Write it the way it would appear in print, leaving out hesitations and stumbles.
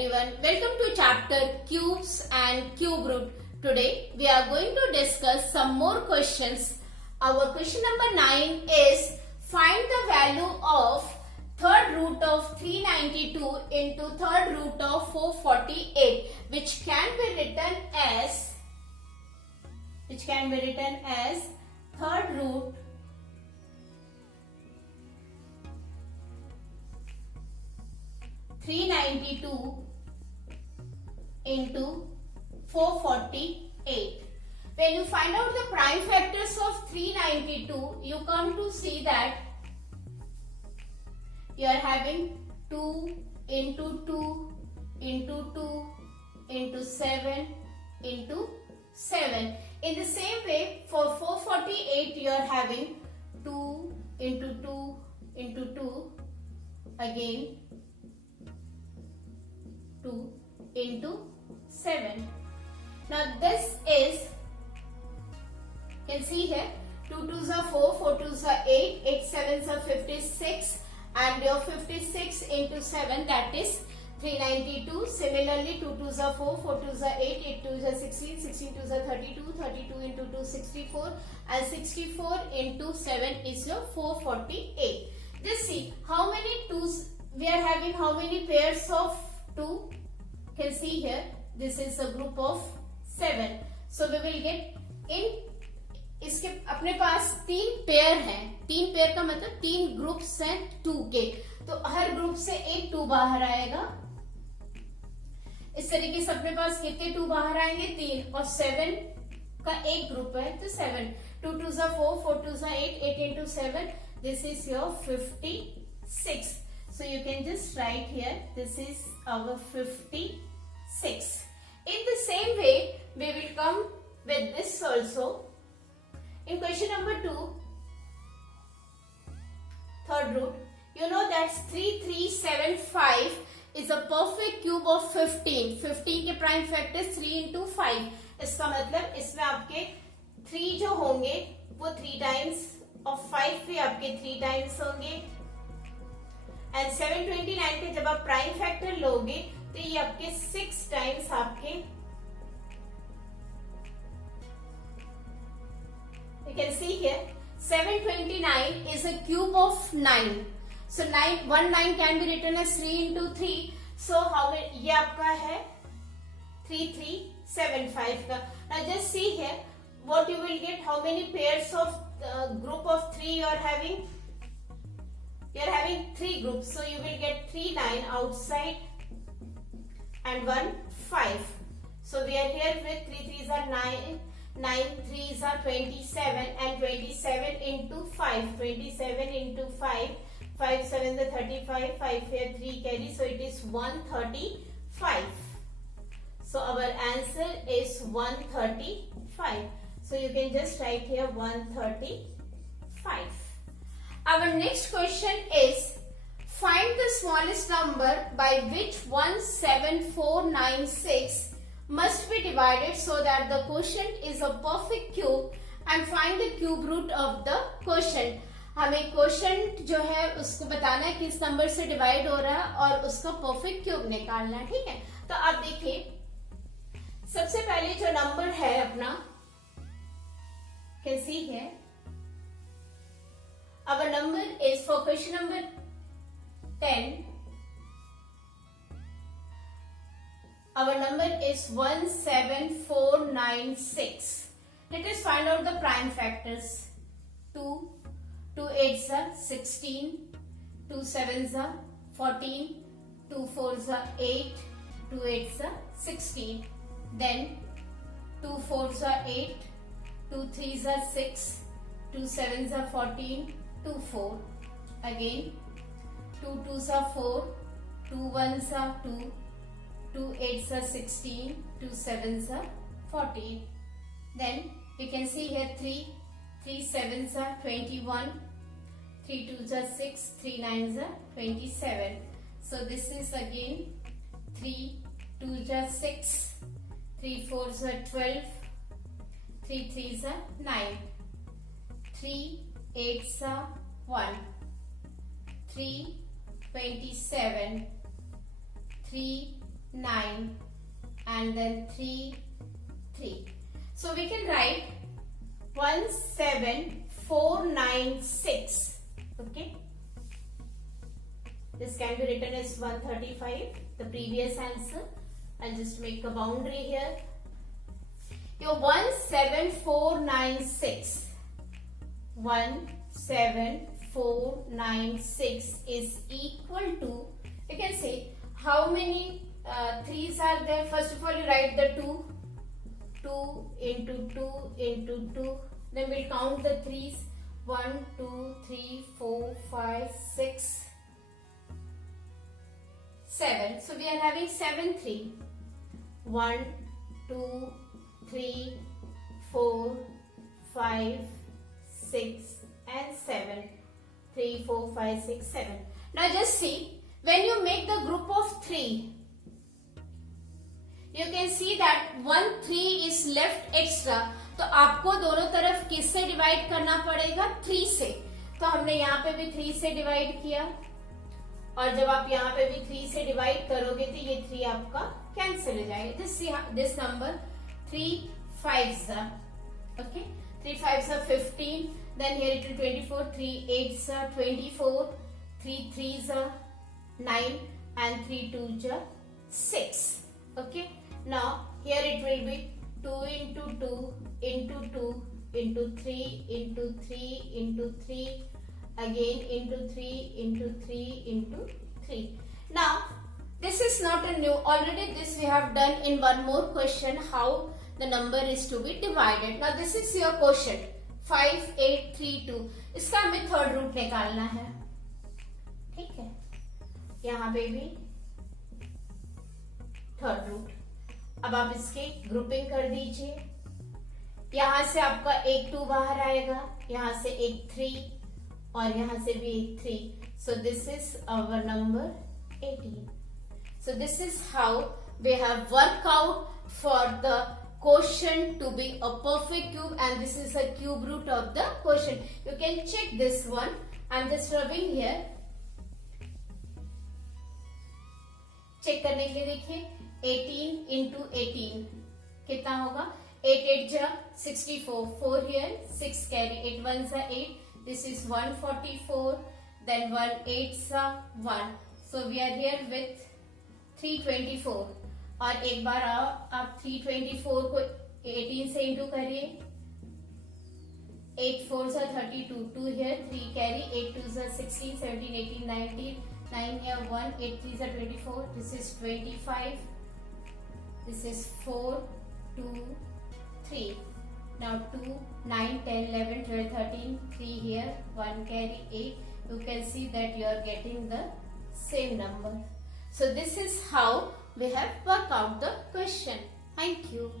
everyone, welcome to chapter Cubes and Cube Root. Today we are going to discuss some more questions. Our question number 9 is find the value of third root of 392 into third root of 448 which can be written as third root (392) into 448. When you find out the prime factors of 392, you come to see that you are having 2 into 2 into 2 into 7 into 7. In the same way, for 448, you are having 2 into 2 into 2, again 2 into 7. Now this is, you can see here, 2 2s are 4, 4 2s are 8, 8 7s are 56, and your 56 into 7, that is 392. Similarly, 2 2s are 4, 4 2s are 8, 8 2s are 16, 16 2s are 32, 32 into 2 64, and 64 into 7 is your 448. Just see how many 2s we are having, how many pairs of 2. You can see here, this is a group of 7. So we will get in, इसके अपने पास 3 pair हैं. 3 pair का मतलब 3 groups हैं 2 के, तो हर group से एक 2 बाहर आएगा. इस तरीके से अपने पास कितने 2 बाहर आएंगे? 3. और 7 का एक ग्रुप है तो 7. 2 2s are 4, 4 2s are 8, 8 into 7, this is your 56. So you can just write here, this is our 56. In the same way, we will come with this also. In question number 2, third root, you know that 3375 is a perfect cube of 15. 15 के prime factors 3 into 5. इसका मतलब इसमें आपके 3 जो होंगे वो 3 times और 5 भी आपके 3 times होंगे. एंड 729 के जब आप प्राइम फैक्टर लोगे तो ये आपके 6 टाइम्स आपके, you can see here 729 is a cube of 9. So 1 9 can be written as 3 into 3. So how many, ये आपका है 3375 का. Now just see here what you will get, how many pairs of group of 3 you are having. You are having 3 groups, so you will get 3 9 outside and 1 5. So we are here with 3 3s are 9, 9 3s are 27, and 27 into 5, 27 into 5, 5 7 the 35, 5 here 3 carry, so it is 135. So our answer is 135. So you can just write here 135. Our next question is find the smallest number by which 17496 must be divided so that the quotient is a perfect cube and find the cube root of the quotient. हमें quotient जो है उसको बताना है किस number से divide हो रहा है और उसका perfect cube निकालना है. ठीक है, तो आप देखिए सबसे पहले जो नंबर है अपना, can see here, our number is for question number 10. Our number is 17496. Let us find out the prime factors. 2, 2 8s are 16, 2 7s are 14, 2 4s are 8, 2 8s are 16. Then 2 4s are 8, 2 3s are 6, 2 7s are 14, 2 4. Again 2 2s are 4, 2 1s are 2, 2 8s are 16, 2 7s are 14. Then you can see here 3 7s are 21, 3 2s are 6, 3 9s are 27. So this is again 3 2s are 6, 3 4s are 12, 3 3s are 9, 3 8s are 1, 3 27, 3 9 and then 3, 3. So we can write 17496. Okay. This can be written as 135, the previous answer. I'll just make a boundary here. Your 17496. 17496 is equal to, you can say, how many 3's are there? First of all, you write the 2. 2 into 2 into 2. Then we'll count the 3's. 1, 2, 3, 4, 5, 6, 7. So we are having 7, 3. 1, 2, 3, 4, 5, 6 and 7. 3, 4, 5, 6, 7. Now just see, when you make the group of 3, you can see that 1 3 is left extra. तो आपको दोनों तरफ किससे divide करना पड़ेगा? 3 से. तो हमने यहाँ पे भी 3 से डिवाइड किया, और जब आप यहाँ पे भी 3 से डिवाइड करोगे तो ये 3 आपका कैंसिल हो जाएगा. This number 3 5s are, okay, 3 5s are 15. Then here it will 24. 3 8s are 24. 3 3s are 9 and 3 2s are 6. Okay. Now here it will be 2 into 2 into 2 into 3 into 3 into 3 again into 3 into 3 into 3. Now this is not a new, already this we have done in one more question, how the number is to be divided. Now this is your question 5832. इसका हमें third root निकालना है. ठीक है, यहाँ पे भी third root. अब आप इसके ग्रुपिंग कर दीजिए. यहां से आपका एक 2 बाहर आएगा, यहां से एक 3 और यहां से भी एक 3. So this is our number 18. So this is how we have worked out for the quotient to be a perfect cube, and this is a cube root of the quotient. You can check this one. I'm just rubbing here. Check करने के लिए देखिए 18 into 18 कितना होगा? 8 8 जा 64. 4 here, 6 carry, 8 1s are 8. This is 144. Then 1 8s are 1. So we are here with 324. और एक बार आप 324 को 18 से इंटू करिए. 8 4s are 32. 2 here, 3 carry, 8 2s are 16, 17, 18, 19. 9 here, 1, 8 3s are 24. This is 25. This is 4, 2, 3. Now 2, 9, 10, 11, 12, 13, 3 here, 1 carry, 8. You can see that you are getting the same number. So this is how we have worked out the question. Thank you.